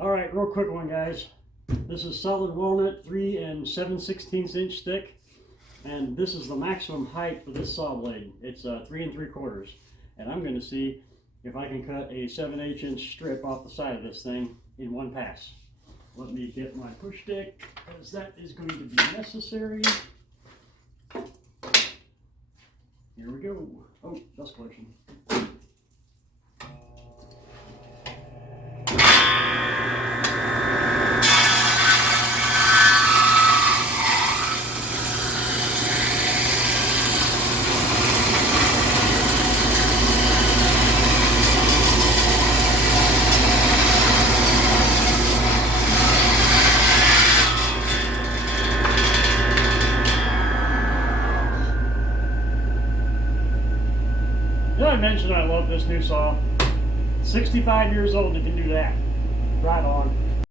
All right, real quick one, guys. This is solid walnut, 3 7/16 inch thick, and this is the maximum height for this saw blade. It's 3 3/4, and I'm going to see if I can cut a 7/8 inch strip off the side of this thing in one pass. Let me get my push stick, because that is going to be necessary. Here we go. Oh, dust collection. Did I mention I love this new saw? 65 years old, it can do that.